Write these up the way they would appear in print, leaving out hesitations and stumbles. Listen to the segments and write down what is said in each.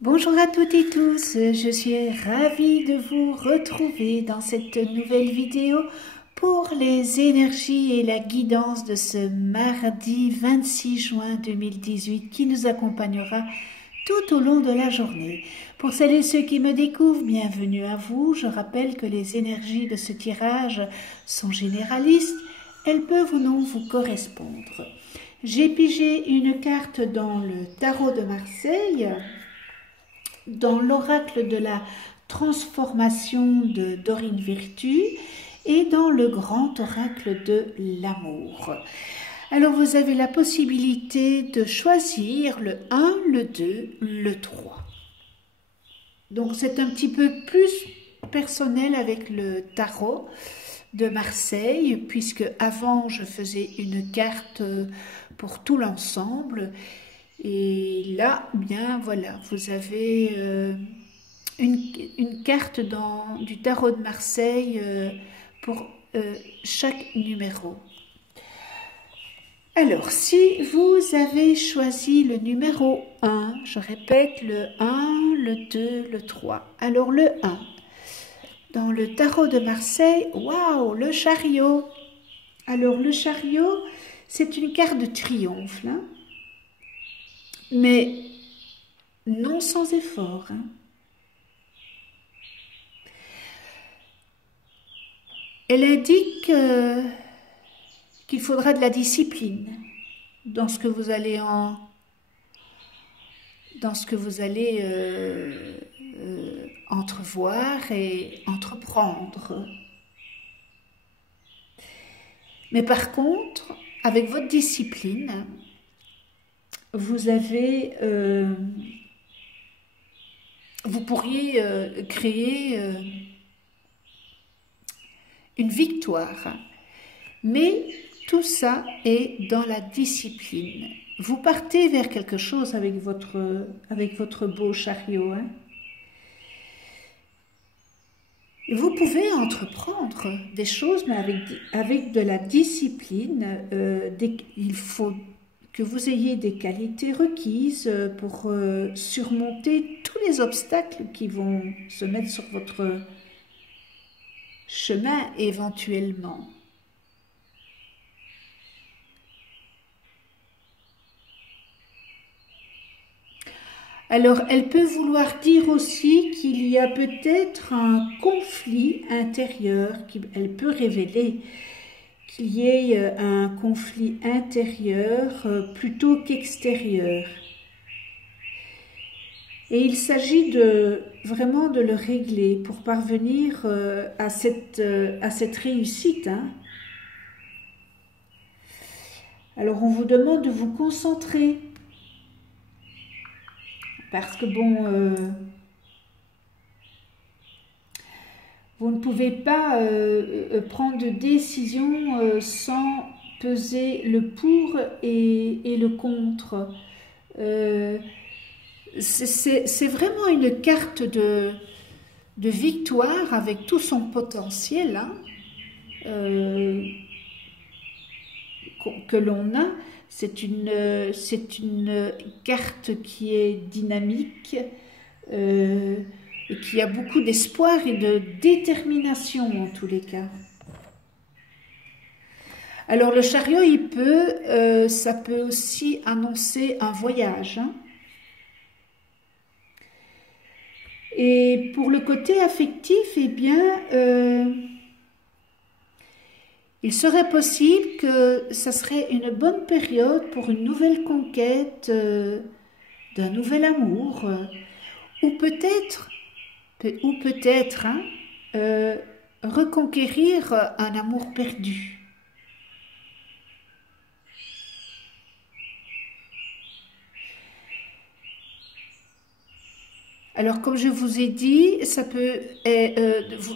Bonjour à toutes et tous, je suis ravie de vous retrouver dans cette nouvelle vidéo pour les énergies et la guidance de ce mardi 26 juin 2018 qui nous accompagnera tout au long de la journée. Pour celles et ceux qui me découvrent, bienvenue à vous. Je rappelle que les énergies de ce tirage sont généralistes, elles peuvent ou non vous correspondre. J'ai pigé une carte dans le tarot de Marseille, dans l'oracle de la transformation de Dorine Virtue et dans le grand oracle de l'amour. Alors vous avez la possibilité de choisir le 1, le 2, le 3. Donc c'est un petit peu plus personnel avec le tarot de Marseille, puisque avant je faisais une carte pour tout l'ensemble. Et là, bien voilà, vous avez une carte du tarot de Marseille pour chaque numéro. Alors, si vous avez choisi le numéro 1, je répète, le 1, le 2, le 3. Alors, le 1, dans le tarot de Marseille, waouh, le chariot. Alors, le chariot, c'est une carte de triomphe, là. Mais non sans effort. Elle indique qu'il faudra de la discipline dans ce que vous allez entrevoir et entreprendre. Mais par contre, avec votre discipline, vous pourriez créer une victoire. Mais tout ça est dans la discipline. Vous partez vers quelque chose avec votre beau chariot. Vous pouvez entreprendre des choses, mais avec de la discipline. Il faut que vous ayez des qualités requises pour surmonter tous les obstacles qui vont se mettre sur votre chemin éventuellement. Alors, elle peut vouloir dire aussi qu'il y a peut-être un conflit intérieur, elle peut révéler qu'il y ait un conflit intérieur plutôt qu'extérieur. Et il s'agit vraiment de le régler pour parvenir à cette réussite. Alors, on vous demande de vous concentrer. Parce que vous ne pouvez pas prendre de décision sans peser le pour et le contre. C'est vraiment une carte de victoire avec tout son potentiel que l'on a. C'est une carte qui est dynamique et qui a beaucoup d'espoir et de détermination en tous les cas. Alors le chariot, ça peut aussi annoncer un voyage. Et pour le côté affectif, eh bien, il serait possible que ça serait une bonne période pour une nouvelle conquête d'un nouvel amour, ou peut-être reconquérir un amour perdu. Alors, comme je vous ai dit, ça peut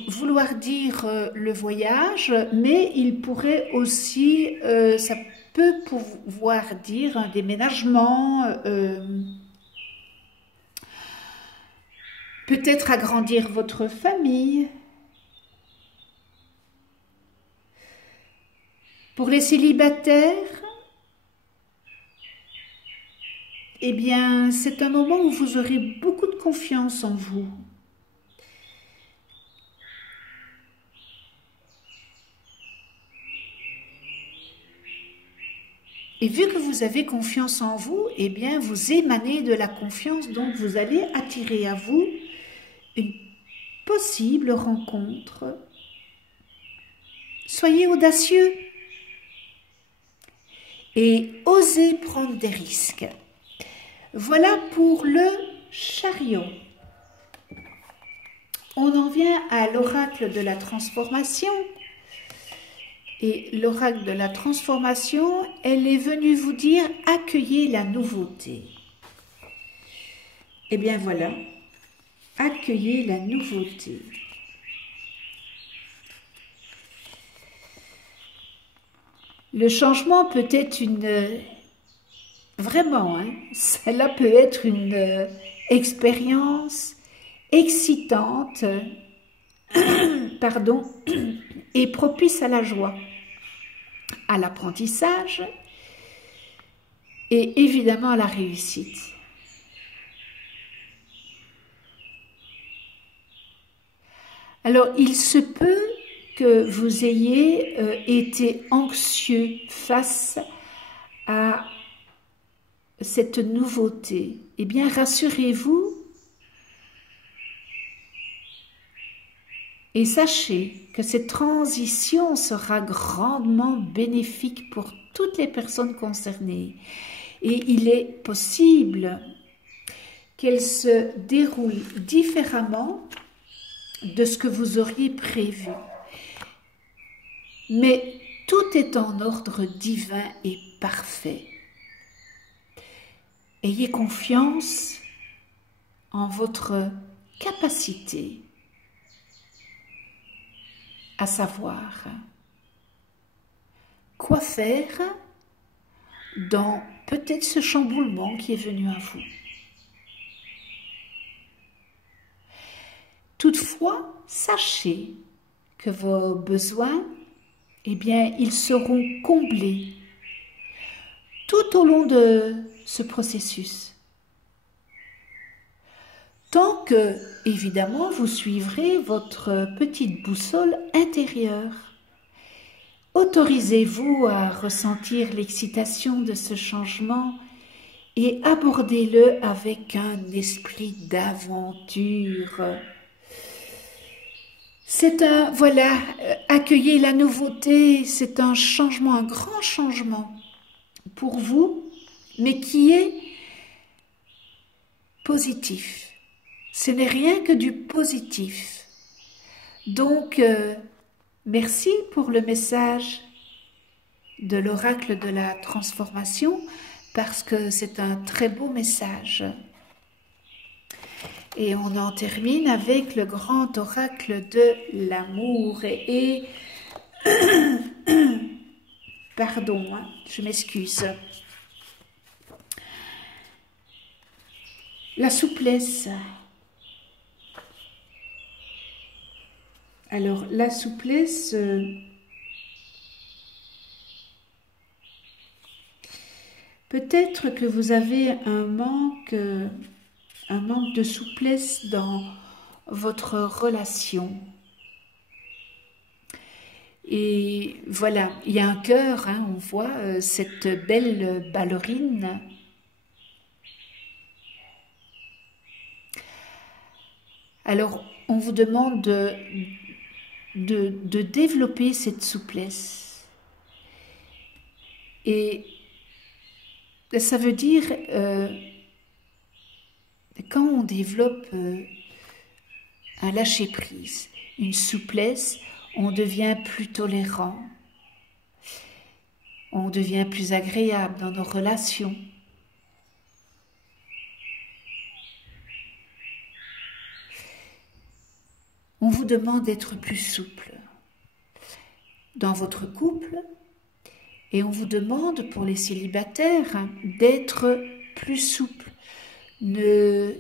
vouloir dire le voyage, mais il pourrait aussi, ça peut pouvoir dire un déménagement, peut-être agrandir votre famille. Pour les célibataires, eh bien, c'est un moment où vous aurez beaucoup de confiance en vous. Et vu que vous avez confiance en vous, eh bien, vous émanez de la confiance, donc vous allez attirer à vous une possible rencontre. Soyez audacieux et osez prendre des risques. Voilà pour le chariot. On en vient à l'oracle de la transformation. Et l'oracle de la transformation, elle est venue vous dire « accueillez la nouveauté ». Eh bien voilà, accueillez la nouveauté. Le changement peut être vraiment, cela peut être une expérience excitante, pardon, et propice à la joie, à l'apprentissage et évidemment à la réussite. Alors, il se peut que vous ayez été anxieux face à cette nouveauté. Eh bien, rassurez-vous et sachez que cette transition sera grandement bénéfique pour toutes les personnes concernées. Et il est possible qu'elle se déroule différemment de ce que vous auriez prévu. Mais tout est en ordre divin et parfait. Ayez confiance en votre capacité à savoir quoi faire dans peut-être ce chamboulement qui est venu à vous. Toutefois, sachez que vos besoins, eh bien, ils seront comblés tout au long de ce processus. Tant que, évidemment, vous suivrez votre petite boussole intérieure. Autorisez-vous à ressentir l'excitation de ce changement et abordez-le avec un esprit d'aventure. Voilà, accueillez la nouveauté, c'est un changement, un grand changement pour vous, mais qui est positif. Ce n'est rien que du positif. Donc, merci pour le message de l'oracle de la transformation, parce que c'est un très beau message. Et on en termine avec le grand oracle de l'amour. Et pardon, je m'excuse. La souplesse. Alors, la souplesse, peut-être que vous avez un manque de souplesse dans votre relation. Et voilà, il y a un cœur, on voit cette belle ballerine. Alors, on vous demande de développer cette souplesse. Et ça veut dire, quand on développe un lâcher-prise, une souplesse, on devient plus tolérant, on devient plus agréable dans nos relations. On vous demande d'être plus souple dans votre couple et on vous demande pour les célibataires d'être plus souple. Ne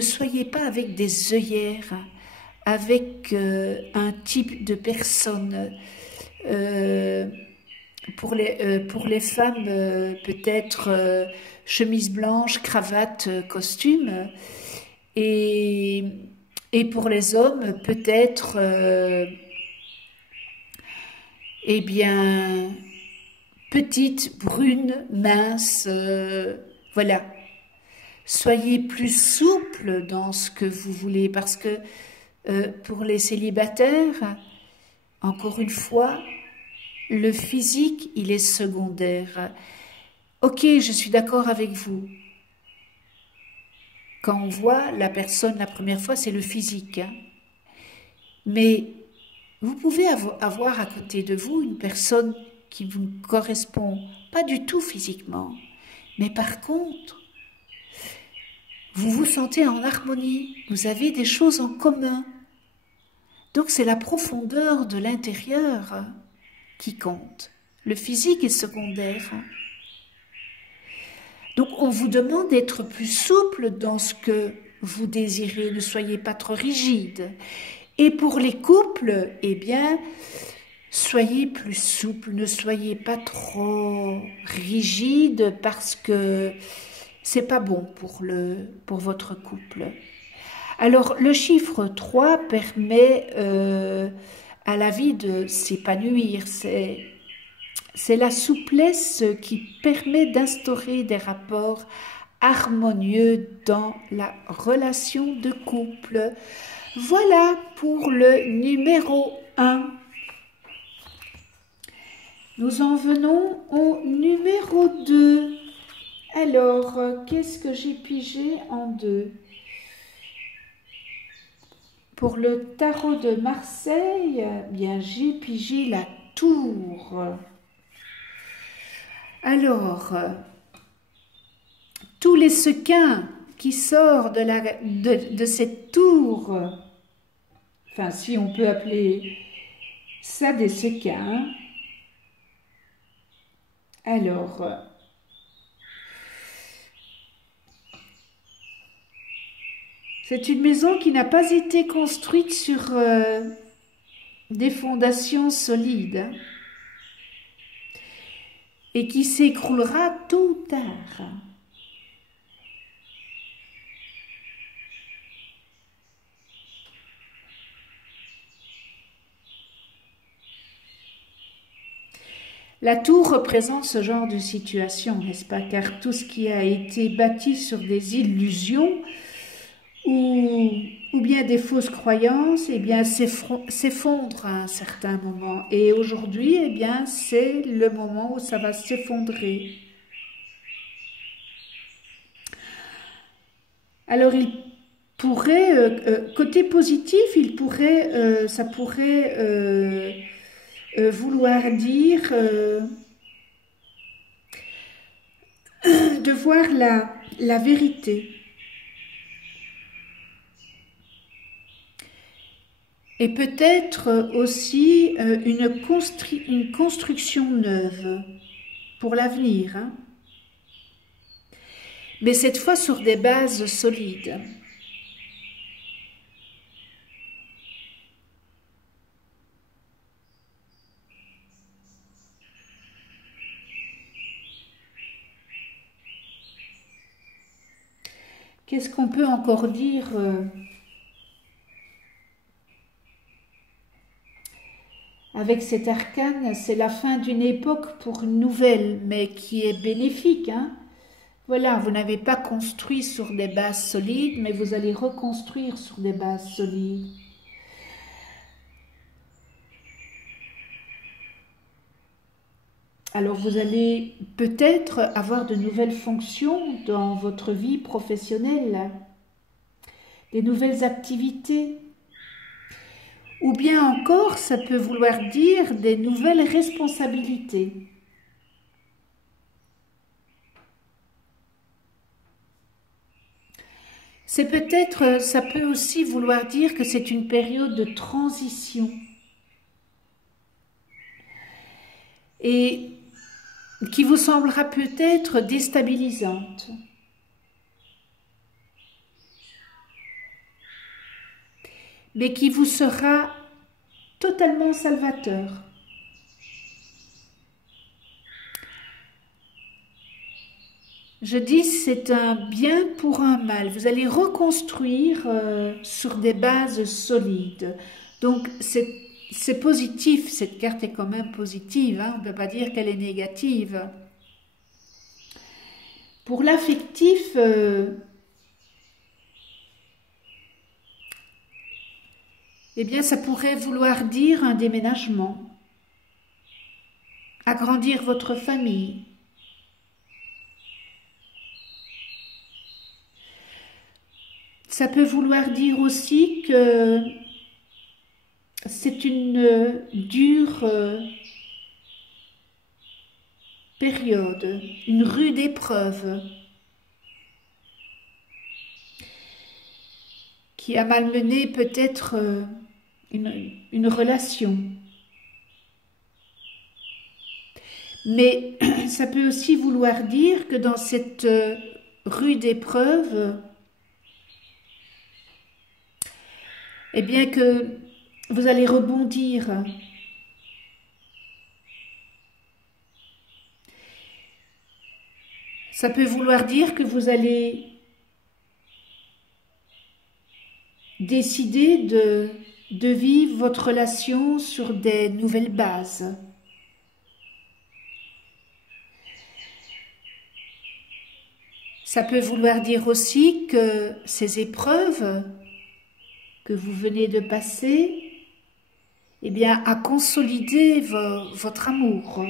soyez pas avec des œillères, avec un type de personne pour les femmes, peut-être chemise blanche, cravate, costume. Et, et pour les hommes, peut-être, eh bien, petite, brune, mince, voilà. Soyez plus souple dans ce que vous voulez, parce que pour les célibataires, encore une fois, le physique, il est secondaire. Ok, je suis d'accord avec vous. Quand on voit la personne la première fois, c'est le physique. Hein. Mais vous pouvez avoir à côté de vous une personne qui vous correspond pas du tout physiquement. Mais par contre, vous vous sentez en harmonie, vous avez des choses en commun. Donc c'est la profondeur de l'intérieur qui compte. Le physique est secondaire. Donc on vous demande d'être plus souple dans ce que vous désirez, ne soyez pas trop rigide. Et pour les couples, eh bien, soyez plus souple, ne soyez pas trop rigide parce que c'est pas bon pour votre couple. Alors le chiffre 3 permet à la vie de s'épanouir, c'est la souplesse qui permet d'instaurer des rapports harmonieux dans la relation de couple. Voilà pour le numéro 1. Nous en venons au numéro 2. Alors, qu'est-ce que j'ai pigé en 2? Pour le tarot de Marseille, bien j'ai pigé la tour. Alors, tous les sequins qui sortent de cette tour, enfin si on peut appeler ça des sequins, alors, c'est une maison qui n'a pas été construite sur des fondations solides et qui s'écroulera tôt ou tard. La tour représente ce genre de situation, n'est-ce pas? Car tout ce qui a été bâti sur des illusions ou bien des fausses croyances, eh bien, s'effondre à un certain moment. Et aujourd'hui, eh bien, c'est le moment où ça va s'effondrer. Alors, il pourrait, côté positif, ça pourrait vouloir dire de voir la vérité. Et peut-être aussi une construction neuve pour l'avenir. Hein. Mais cette fois sur des bases solides. Qu'est-ce qu'on peut encore dire avec cet arcane? C'est la fin d'une époque pour une nouvelle, mais qui est bénéfique. Hein. Voilà, vous n'avez pas construit sur des bases solides, mais vous allez reconstruire sur des bases solides. Alors vous allez peut-être avoir de nouvelles fonctions dans votre vie professionnelle, des nouvelles activités. Ou bien encore, ça peut vouloir dire des nouvelles responsabilités. C'est peut-être, ça peut aussi vouloir dire que c'est une période de transition. Et qui vous semblera peut-être déstabilisante. Mais qui vous sera totalement salvateur. Je dis c'est un bien pour un mal. Vous allez reconstruire sur des bases solides. Donc c'est positif, cette carte est quand même positive, hein, on ne peut pas dire qu'elle est négative. Pour l'affectif, eh bien ça pourrait vouloir dire un déménagement, agrandir votre famille. Ça peut vouloir dire aussi que c'est une dure période, une rude épreuve qui a malmené peut-être une relation. Mais ça peut aussi vouloir dire que dans cette rude épreuve, eh bien que vous allez rebondir. Ça peut vouloir dire que vous allez décider de vivre votre relation sur des nouvelles bases. Ça peut vouloir dire aussi que ces épreuves que vous venez de passer, eh bien, a consolidé votre amour.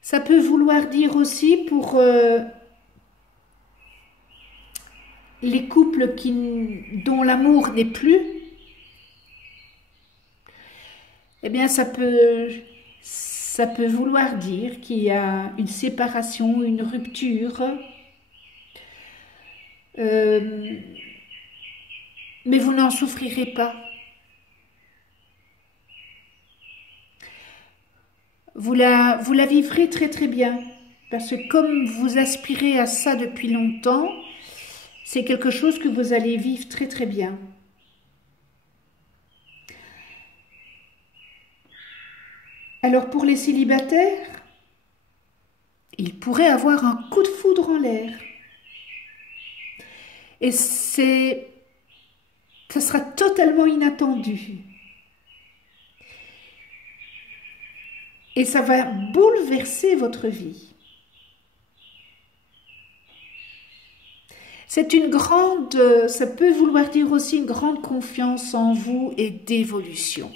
Ça peut vouloir dire aussi pour les couples dont l'amour n'est plus, eh bien, ça peut vouloir dire qu'il y a une séparation, une rupture. Mais vous n'en souffrirez pas. Vous la vivrez très très bien, parce que comme vous aspirez à ça depuis longtemps, c'est quelque chose que vous allez vivre très très bien. Alors pour les célibataires, ils pourraient avoir un coup de foudre en l'air. Et ça sera totalement inattendu. Et ça va bouleverser votre vie. C'est une grande, ça peut vouloir dire aussi une grande confiance en vous et d'évolution.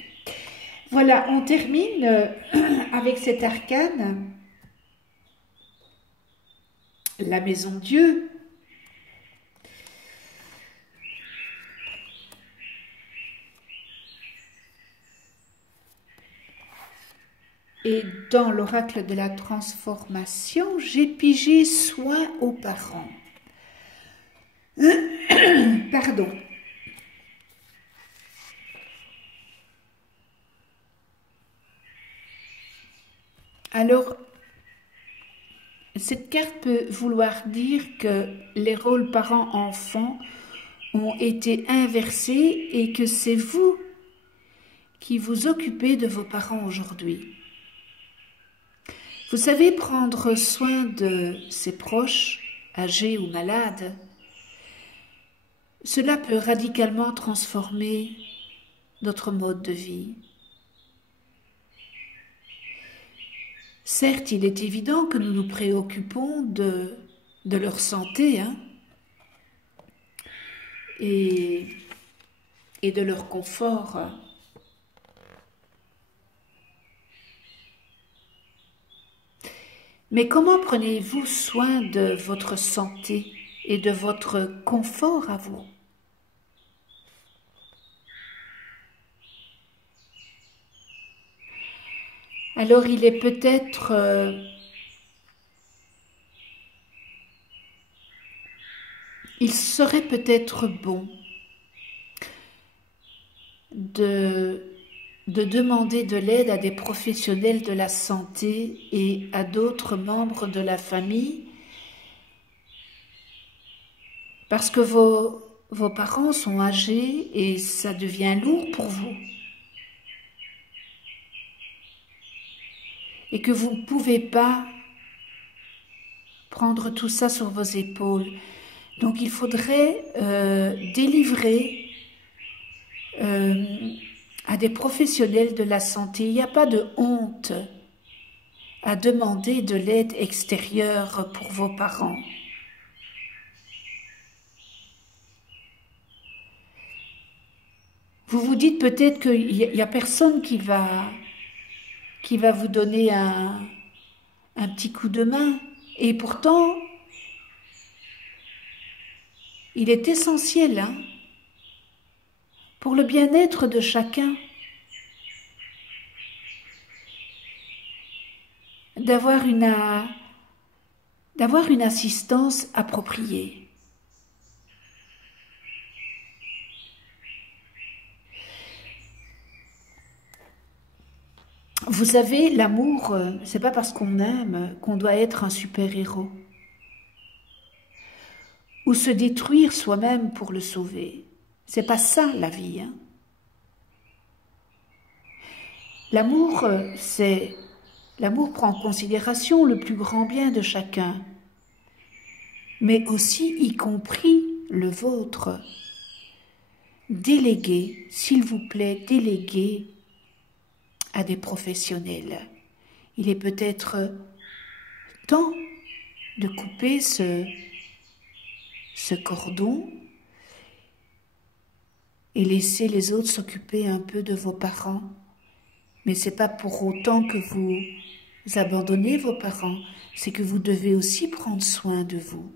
Voilà, on termine avec cet arcane, la maison Dieu. Et dans l'oracle de la transformation, j'ai pigé soin aux parents. Pardon. Alors, cette carte peut vouloir dire que les rôles parents-enfants ont été inversés et que c'est vous qui vous occupez de vos parents aujourd'hui. Vous savez prendre soin de ses proches, âgés ou malades. Cela peut radicalement transformer notre mode de vie. Certes, il est évident que nous nous préoccupons de leur santé, hein, et de leur confort. Mais comment prenez-vous soin de votre santé et de votre confort à vous? Alors il est peut-être il serait peut-être bon de demander de l'aide à des professionnels de la santé et à d'autres membres de la famille, parce que vos parents sont âgés et ça devient lourd pour vous. et que vous ne pouvez pas prendre tout ça sur vos épaules. Donc il faudrait délivrer à des professionnels de la santé. Il n'y a pas de honte à demander de l'aide extérieure pour vos parents. Vous vous dites peut-être qu'il n'y a personne qui va vous donner un petit coup de main. Et pourtant, il est essentiel pour le bien-être de chacun d'avoir une assistance appropriée. Vous savez, l'amour, c'est pas parce qu'on aime qu'on doit être un super-héros ou se détruire soi-même pour le sauver. C'est pas ça la vie. L'amour, l'amour prend en considération le plus grand bien de chacun, mais aussi y compris le vôtre. Déléguez, s'il vous plaît, déléguez à des professionnels. Il est peut-être temps de couper ce cordon et laisser les autres s'occuper un peu de vos parents. Mais ce n'est pas pour autant que vous abandonnez vos parents, c'est que vous devez aussi prendre soin de vous.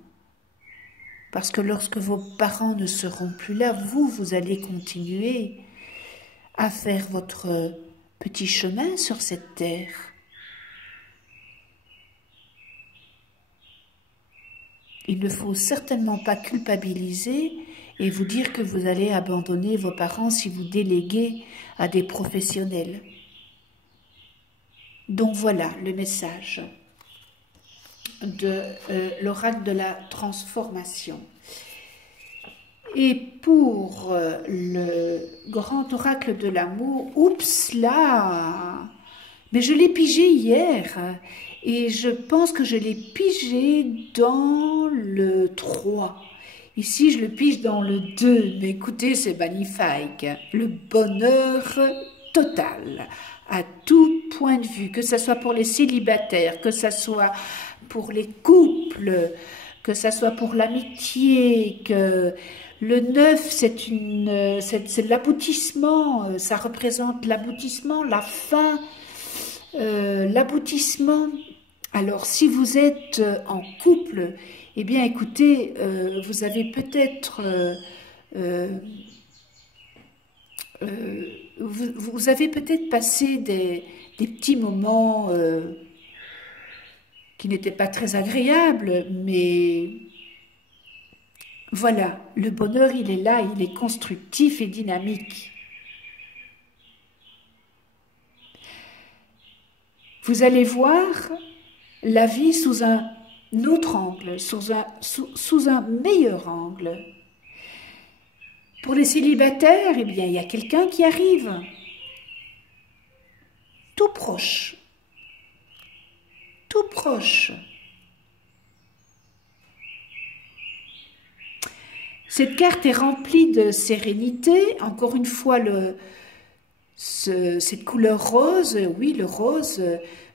Parce que lorsque vos parents ne seront plus là, vous allez continuer à faire votre petit chemin sur cette terre. Il ne faut certainement pas culpabiliser et vous dire que vous allez abandonner vos parents si vous déléguez à des professionnels. Donc voilà le message de l'oracle de la transformation. Et pour le grand oracle de l'amour, oups là, mais je l'ai pigé hier et je pense que je l'ai pigé dans le 3. Ici, je le pige dans le 2, mais écoutez, c'est magnifique. Le bonheur total, à tout point de vue, que ce soit pour les célibataires, que ce soit pour les couples, que ce soit pour l'amitié, que le 9, c'est l'aboutissement, ça représente l'aboutissement, la fin, l'aboutissement. Alors, si vous êtes en couple, eh bien, écoutez, vous avez peut-être... vous avez peut-être passé des petits moments qui n'étaient pas très agréables, mais voilà, le bonheur, il est là, il est constructif et dynamique. Vous allez voir la vie sous un autre angle, sous un meilleur angle. Pour les célibataires, eh bien, il y a quelqu'un qui arrive, tout proche, tout proche. Cette carte est remplie de sérénité, encore une fois, cette couleur rose, oui, le rose,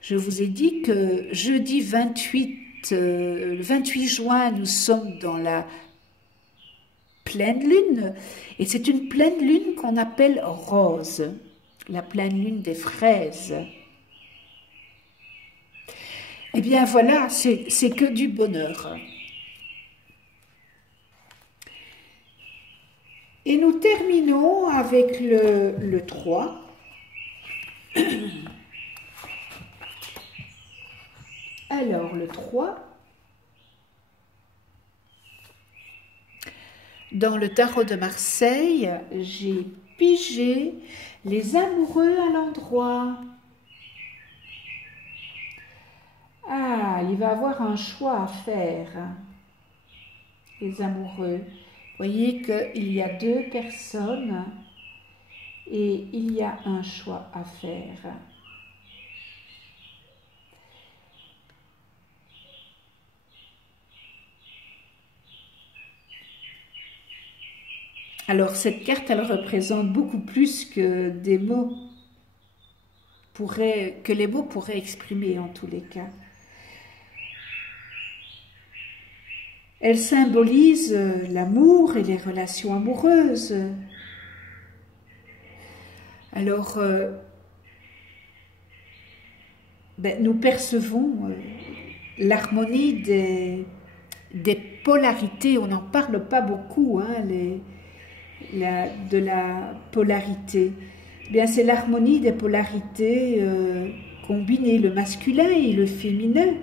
je vous ai dit que jeudi le 28 juin, nous sommes dans la pleine lune, et c'est une pleine lune qu'on appelle rose, la pleine lune des fraises. Eh bien voilà, c'est que du bonheur. Et nous terminons avec le 3. Alors, le 3, dans le tarot de Marseille, j'ai pigé les amoureux à l'endroit. Ah, il va avoir un choix à faire, les amoureux. Vous voyez qu'il y a deux personnes et il y a un choix à faire. Alors cette carte, elle représente beaucoup plus que des mots que les mots pourraient exprimer en tous les cas. Elle symbolise l'amour et les relations amoureuses. Alors, nous percevons l'harmonie des polarités. On n'en parle pas beaucoup, hein, de la polarité. Bien, c'est l'harmonie des polarités combinées, le masculin et le féminin.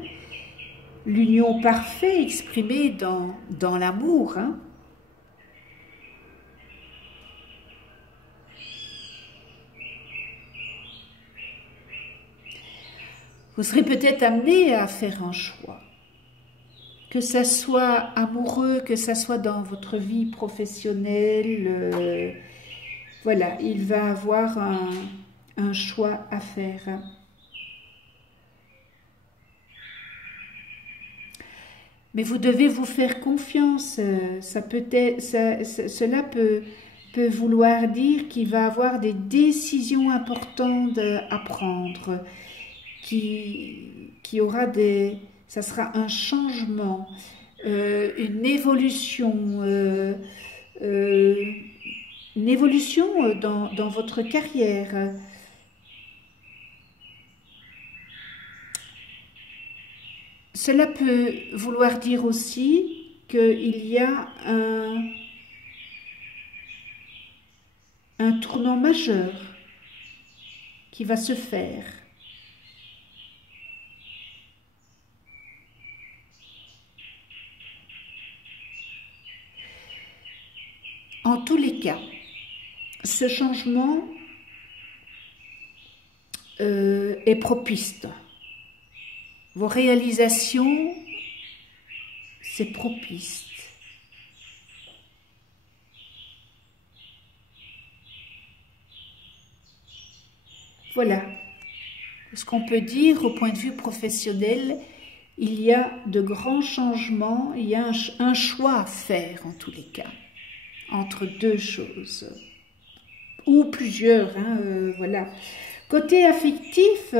L'union parfaite exprimée dans l'amour. Hein. Vous serez peut-être amené à faire un choix. Que ça soit amoureux, que ça soit dans votre vie professionnelle, voilà, il va avoir un choix à faire. Mais vous devez vous faire confiance. Cela peut vouloir dire qu'il va avoir des décisions importantes à prendre, qui aura ça sera un changement, une évolution dans votre carrière. Cela peut vouloir dire aussi qu'il y a un tournant majeur qui va se faire. En tous les cas, ce changement est propice. Vos réalisations, c'est propice. Voilà ce qu'on peut dire au point de vue professionnel. Il y a de grands changements, il y a un choix à faire en tous les cas, entre deux choses, ou plusieurs, hein, voilà. Côté affectif,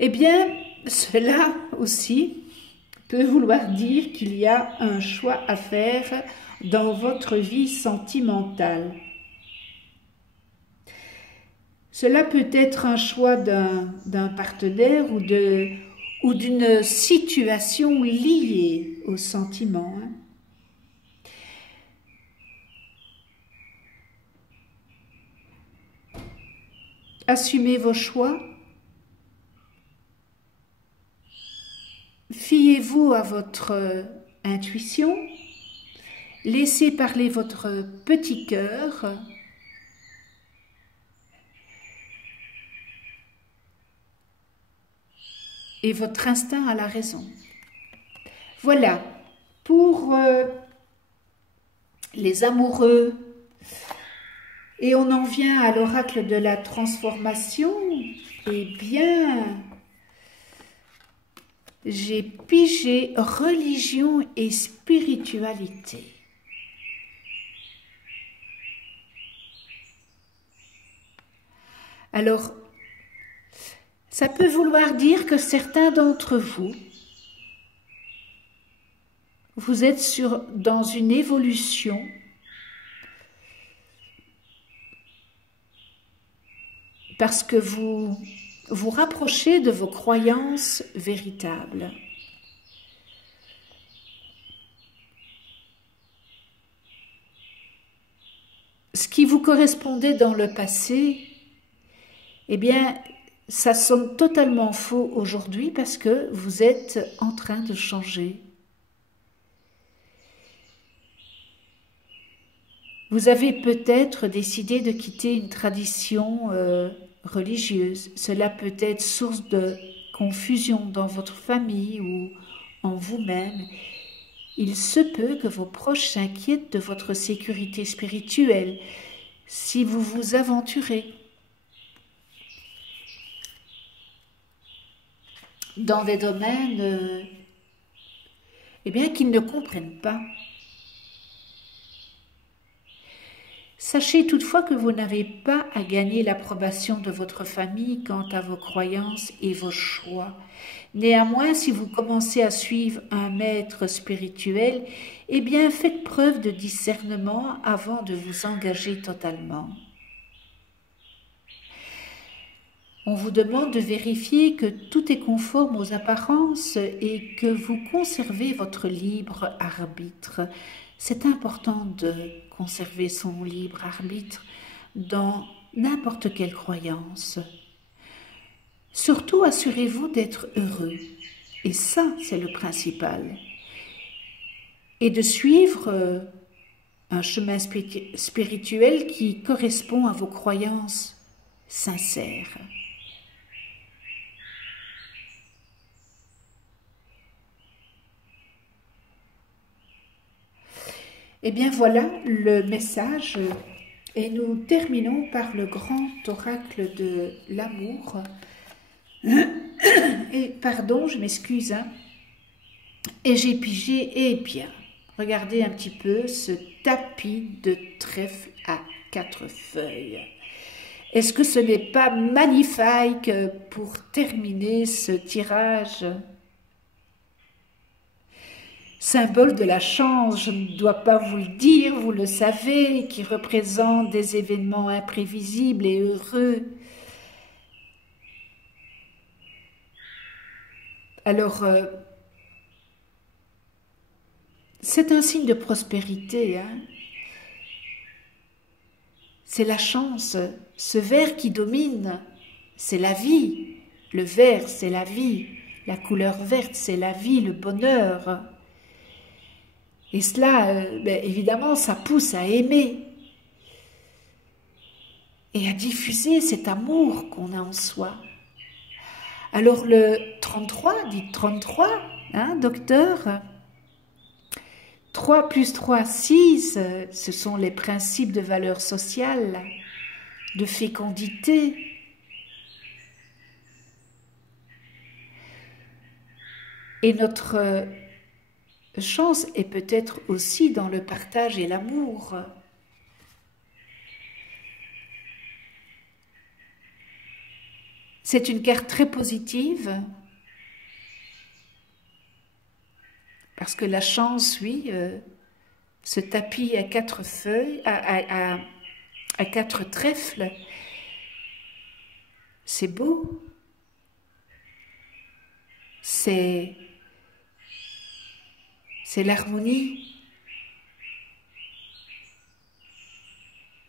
eh bien, cela aussi peut vouloir dire qu'il y a un choix à faire dans votre vie sentimentale. Cela peut être un choix d'un partenaire ou d'une situation liée au sentiment. Hein. Assumez vos choix. Fiez-vous à votre intuition. Laissez parler votre petit cœur. Et votre instinct a la raison. Voilà, pour les amoureux. Et on en vient à l'oracle de la transformation. Eh bien, j'ai pigé religion et spiritualité. Alors, ça peut vouloir dire que certains d'entre vous, vous êtes dans une évolution parce que vous vous rapprochez de vos croyances véritables. Ce qui vous correspondait dans le passé, eh bien, ça sonne totalement faux aujourd'hui parce que vous êtes en train de changer. Vous avez peut-être décidé de quitter une tradition religieuse. Cela peut être source de confusion dans votre famille ou en vous-même. Il se peut que vos proches s'inquiètent de votre sécurité spirituelle si vous vous aventurez dans des domaines eh bien, qu'ils ne comprennent pas. Sachez toutefois que vous n'avez pas à gagner l'approbation de votre famille quant à vos croyances et vos choix. Néanmoins, si vous commencez à suivre un maître spirituel, eh bien faites preuve de discernement avant de vous engager totalement. On vous demande de vérifier que tout est conforme aux apparences et que vous conservez votre libre arbitre. C'est important de conserver son libre arbitre dans n'importe quelle croyance. Surtout, assurez-vous d'être heureux. Et ça, c'est le principal. Et de suivre un chemin spirituel qui correspond à vos croyances sincères. Eh bien voilà le message et nous terminons par le grand oracle de l'amour. Et pardon, je m'excuse, hein. Et j'ai pigé, eh bien, regardez un petit peu ce tapis de trèfle à 4 feuilles. Est-ce que ce n'est pas magnifique pour terminer ce tirage ? Symbole de la chance, je ne dois pas vous le dire, vous le savez, qui représente des événements imprévisibles et heureux. Alors, c'est un signe de prospérité, hein. C'est la chance, ce vert qui domine, c'est la vie. Le vert, c'est la vie. La couleur verte, c'est la vie, le bonheur. Et cela, évidemment, ça pousse à aimer et à diffuser cet amour qu'on a en soi. Alors le 33, dites 33, hein, docteur. 3 plus 3, 6, ce sont les principes de valeur sociale, de fécondité. Et notre chance est peut-être aussi dans le partage et l'amour. C'est une carte très positive, parce que la chance, oui, ce tapis à 4 feuilles, à 4 trèfles, c'est beau, c'est l'harmonie.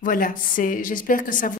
Voilà, j'espère que ça vous